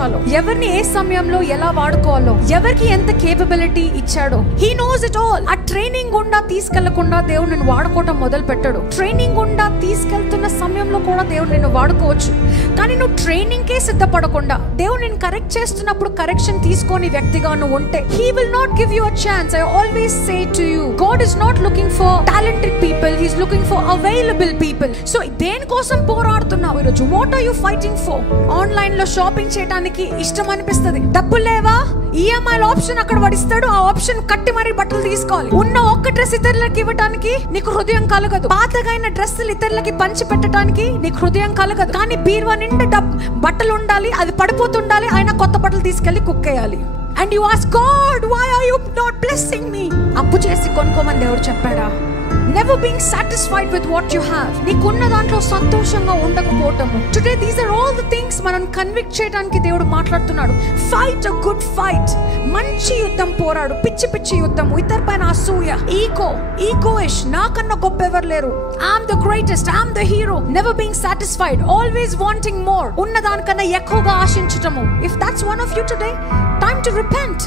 ఉపయోగించాలో, ఎవరిని ఏ సమయంలో ఎలా వాడుకోవాలో, ఎవరికి ఎంత కేపబిలిటీ ఇచ్చాడో, హీ నోస్ ఇట్ ఆల్. ఆ ట్రైనింగ్ గుండా తీసుకెళ్లకుండా దేవుడు నిన్ను వాడుకోవటం మొదలు పెట్టాడు. ట్రైనింగ్ గుండా తీసుకెళ్తున్న సమయంలో కూడా దేవుడు నిన్ను వాడుకోవచ్చు. కానీ నువ్వు ట్రైనింగ్ కే సిద్ధపడకుండా దేవుడు నిన్ను కరెక్ట్ చేస్తున్నప్పుడు కరెక్షన్ తీసుకొని వ్యక్తిగా నువ్వు ఉంటే, he will not give you a chance. I always say to you, God is not looking for talented people, he is looking for available people. So దేనికోసం పోరాడుతున్నావు ఈరోజు? What are you fighting for? Online లో shopping చేయడానికి ఇష్టం అనిపిస్తుంది, డబ్బులు లేవా? EMI option అక్కడ పడిస్తాడు, ఆ ఆప్షన్ కట్టి మరీ బట్టలు తీసుకోవాలి. ఉన్న ఒక్క డ్రెస్ ఇతరులకు ఇవ్వడానికి నీకు హృదయం కలగదు. పాతగైన డ్రెస్సులు ఇతరులకి పంచి పెట్టడానికి నీకు హృదయం కలగదు. కానీ బీరువా నిండా బట్టలు ఉండాలి, అది పడిపోతుండాలి, ఆయన కొత్త బట్టలు తీసుకెళ్లి కుక్కేయాలి. And you ask God, why are you not blessing me? అప్పు చేసి కొనుక్కోమని దేవుడు చెప్పాడా? Never being satisfied with what you have. నీకున్న దాంట్లో సంతోషంగా ఉండకపోవటము. Today these are all the things మనం కన్విక్ట్ చేయడానికి దేవుడు మాట్లాడుతున్నాడు. Fight a good fight. మంచి యుద్ధం పోరాడు. పిచ్చి పిచ్చి యుద్ధము, ఇతర పైన అసూయ, ఈగోయిష్, నాకన్నా గొప్ప ఎవరు లేరు, I'm the greatest, I'm the hero. Never being satisfied, always wanting more. ఉన్న దానికన్నా ఎక్కువగా ఆశించటము. If that's one of you today, time to repent.